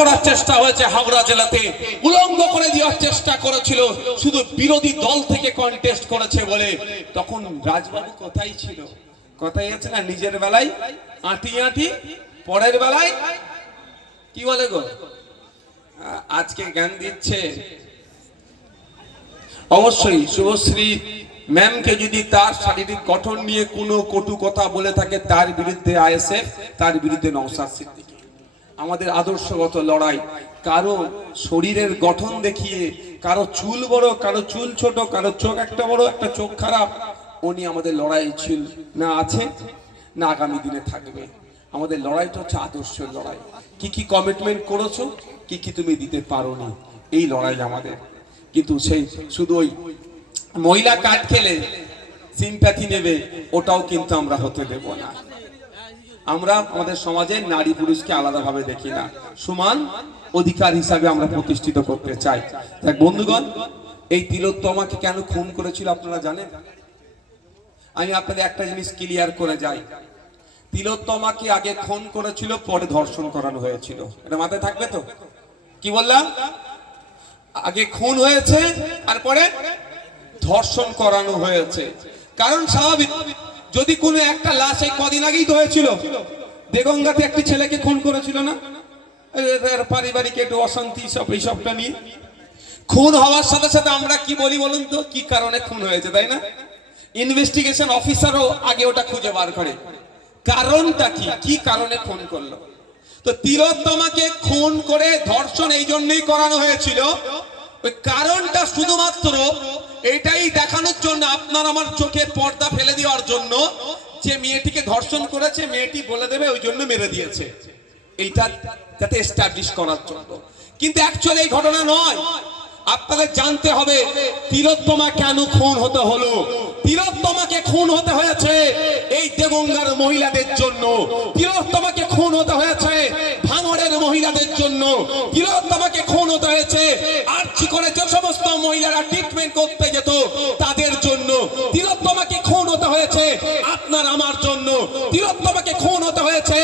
করার চেষ্টা হয়েছে হাওড়া জেলাতে, উলঙ্গ করে দেওয়ার চেষ্টা করেছিল, শুধু বিরোধী দল থেকে কন্টেস্ট করেছে বলে। তখন রাজবাবু কোথায় ছিল? কোথায় আছে না, নিজের বেলায় আঁটি আঁটি, পরের বেলায় কি বলে গো, আজকে জ্ঞান দিচ্ছে। অবশ্যই শুভশ্রী ম্যামকে যদি তার শারীরিক গঠন নিয়ে কোনো কটু কথা বলে থাকে, তার বিরুদ্ধে আইএসএফ, তার বিরুদ্ধে নওশাদ সিদ্দিকী। আমাদের আদর্শগত লড়াই, কারো শরীরের গঠন দেখিয়ে, কারো চুল বড়, কারো চুল ছোট, কারো চোখ একটা বড়, একটা চোখ খারাপ, উনি আমাদের লড়াই ছিল না, আছে না আগামী দিনে থাকবে। আমাদের লড়াইটা হচ্ছে আদর্শের লড়াই। কি কি কমিটমেন্ট করেছো, কি কি তুমি দিতে পারোনি, এই লড়াই আমাদের। কিন্তু সেই শুধু ওই মহিলা কার্ড খেলে সিম্প্যাথি নেবে, ওটাও কিন্তু আমরা হতে দেব না। আমরা আমাদের সমাজে নারী পুরুষকে আলাদাভাবে দেখি না, সমান অধিকার হিসাবে আমরা প্রতিষ্ঠিত করতে চাই। দেখ বন্ধুগণ, এই তিলোত্তমাকে কেন খুন করেছিল আপনারা জানেন? আমি আপনাদের একটা জিনিস ক্লিয়ার করে যাই। তিলোত্তমাকে আগে খুন করেছিল, পরে ধর্ষণ করানো হয়েছিল। এটা মাথায় থাকবে তো? কি বললাম? আগে খুন হয়েছে আর পরে ধর্ষণ করানো হয়েছে। কারণ স্বাভাবিক, যদি কোনো একটা লাশ, এই কদিন আগেই তো হয়েছিল দেগঙ্গাতে, একটি ছেলেকে খুন করেছিল না, পারিবারিক একটু অশান্তি, সব এইসবটা নিয়ে খুন হওয়ার সাথে সাথে আমরা কি বলি বলুন তো, কি কারণে খুন হয়েছে, তাই না? ইনভেস্টিগেশন অফিসারও আগে ওটা খুঁজে বার করে কারণটা কি, কি কারণে খুন করলো। তো তিলোত্তমাকে খুন করে ধর্ষণ এই জন্যই করানো হয়েছিল, ওই কারণটা শুধুমাত্র এটাই দেখানোর জন্য, আপনার আমার চোখের পর্দা ফেলে দেওয়ার জন্য, যে মেয়েটিকে ধর্ষণ করেছে মেয়েটি বলে দেবে ওই জন্য মেরে দিয়েছে, এইটা যাতে এস্টাবলিশ করার জন্য। কিন্তু অ্যাকচুয়ালি এই ঘটনা নয়। আপনাদের জানতে হবে তিলোত্তমা কেন খুন হতে হলো। তিলোত্তমাকে খুন হতে হয়েছে এই দেগঙ্গার মহিলাদের জন্য, তিলোত্তমাকে খুন হতে হয়েছে ভাঙড়ের মহিলাদের জন্য, তিলোত্তমাকে খুন হতে হয়েছে আর্চি করে যে সমস্ত মহিলারা ট্রিটমেন্ট করতে যেত তাদের জন্য, তিলোত্তমাকে খুন হতে হয়েছে আপনার আমার জন্য, তিলোত্তমাকে খুন হতে হয়েছে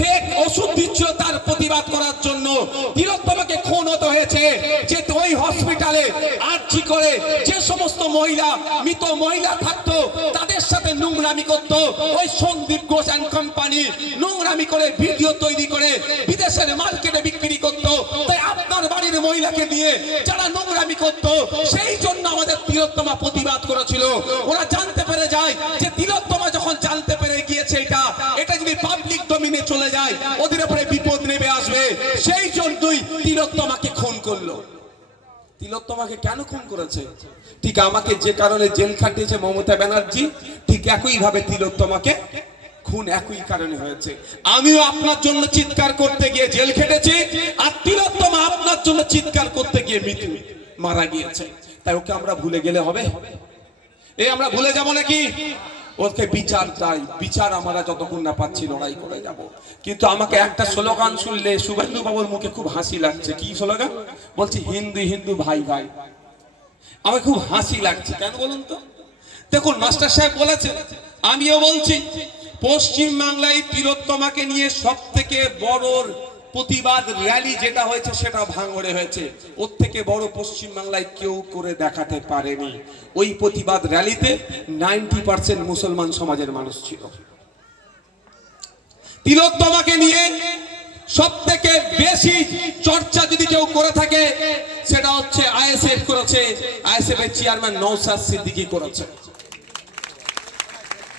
ফেক ওষুধ দিচ্ছিল তার প্রতিবাদ করার জন্য, তিলোত্তমাকে খুন হতে হয়েছে যে ওই হসপিটালে আর্চি করে যে সমস্ত মহিলা, মৃত মহিলা থাকতো তাদের সাথে নোংরামি করতো ওই সন্দীপ ঘোষ এন্ড কোম্পানি, নোংরামি করে ভিডিও তৈরি করে বিদেশের মার্কেটে বিক্রি করতো। তাই আপনার বাড়ির মহিলাকে দিয়ে যারা নোংরামি করতো, সেই জন্য আমাদের তিলোত্তমা প্রতিবাদ করেছিল। ওরা জানতে পেরে যায় যে তিলোত্তমা যখন জানতে পেরে গিয়েছে এটা যদি পাবলিক ডোমেইনে চলে যায় ওদের উপরে বিপদ নেমে আসবে, সেই জন্যই তিলোত্তমাকে খুন করলো। তিলোত্তমাকে কেন খুন করেছে? ঠিক আমাকে যে কারণে জেল খাটিয়েছে মমতা ব্যানার্জি, ঠিক একই ভাবে তিলোত্তমাকে খুন একই কারণে হয়েছে। আমিও আপনার জন্য চিৎকার করতে গিয়ে জেল খেটেছি, আর তিলোত্তমা আপনার জন্য চিৎকার করতে গিয়ে মৃত্যু মারা গিয়েছে। তাই ওকে আমরা ভুলে গেলে হবে? আমরা ভুলে যাব নাকি? ওকে বিচার চাই, বিচার আমরা যতক্ষণ না পাচ্ছি লড়াই করে যাব। কিন্তু আমাকে একটা স্লোগান শুনলে শুভেন্দু বাবুর মুখে খুব হাসি লাগছে। কি স্লোগান বলছি? হিন্দু হিন্দু ভাই ভাই। আমার খুব হাসি লাগছে, কেন বলুন তো? দেখুন মাস্টার সাহেব বলেছেন, আমিও বলছি, পশ্চিম বাংলায় তিলোত্তমাকে নিয়ে সব থেকে বড় প্রতিবাদ র্যালি যেটা হয়েছে সেটা ভাঙড়ে হয়েছে। ওর থেকে বড় পশ্চিম বাংলায় কেউ করে দেখাতে পারেনি। ওই প্রতিবাদ র্যালিতে 90% মুসলমান সমাজের মানুষ ছিল। তিলোত্তমাকে নিয়ে সব থেকে বেশি চর্চা যদি কেউ করে থাকে সেটা হচ্ছে আইএসএফ করেছে, আইএসএফ এর চেয়ারম্যান নওশাদ সিদ্দিকী করেছে।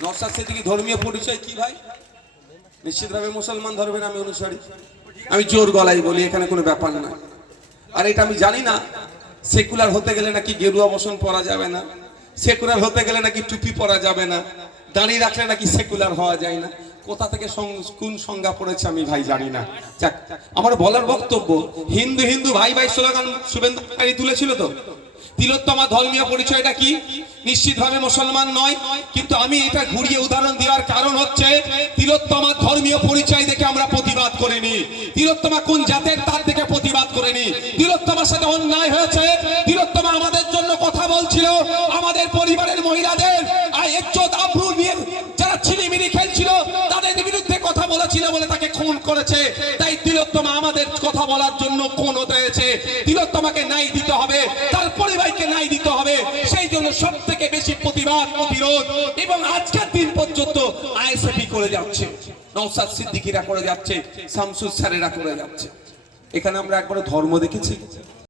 নওশাদ সিদ্দিকী ধর্মীয় পরিচয় কি ভাই? নিশ্চিতভাবে মুসলমান ধর্মের আমি অনুসারী। আমি জোর গলাই বলি, এখানে কোনো ব্যাপার না। আর এটা আমি জানি না সেকুলার হতে গেলে নাকি গেরুয়া বসন পরা যাবে না, সেকুলার হতে গেলে নাকি টুপি পরা যাবে না, দাঁড়িয়ে রাখলে নাকি সেকুলার হওয়া যায় না। কোথা থেকে কোন সংজ্ঞা পড়েছে আমি ভাই জানি না। যাক, আমার বলার বক্তব্য, হিন্দু হিন্দু ভাই ভাই স্লোগান শুভেন্দু তুলেছিল তো। তিলোত্তমা ধর্মীয় পরিচয়টা কি? নিশ্চিতভাবে মুসলমান নয়, কিন্তু আমি এটা ঘুরিয়ে উদাহরণ দেওয়ার কারণ হচ্ছে তিলোত্তমা ধর্মীয় পরিচয় দেখে আমরা প্রতিবাদ করিনি। তিলোত্তমা কোন জাতের তার দেখে প্রতিবাদ করিনি। তিলোত্তমার সাথে অন্যায় হয়েছে, তিলোত্তমা আমাদের জন্য কথা বলছিল, আমাদের পরিবারের মহিলাদের আর ইজ্জত আবরু নিয়ে যারা ছিনিমিনি খেলছিল তাদের বিরুদ্ধে কথা বলেছিল বলে তাকে খুন করেছে। তাই তিলোত্তমা আমাদের আমাদের কথা বলার জন্য কোন হয়েছে, তিলোত্তমাকে ন্যায় দিতে হবে, তার পরিবারকে ন্যায় দিতে হবে। সেই জন্য সব থেকে বেশি প্রতিবাদ, প্রতিরোধ এবং আজকের দিন পর্যন্ত আইএসএফই করে যাচ্ছে, নওশাদ সিদ্দিকীরা করে যাচ্ছে, শামসুল স্যারেরা করে যাচ্ছে। এখানে আমরা একবার ধর্ম দেখেছি?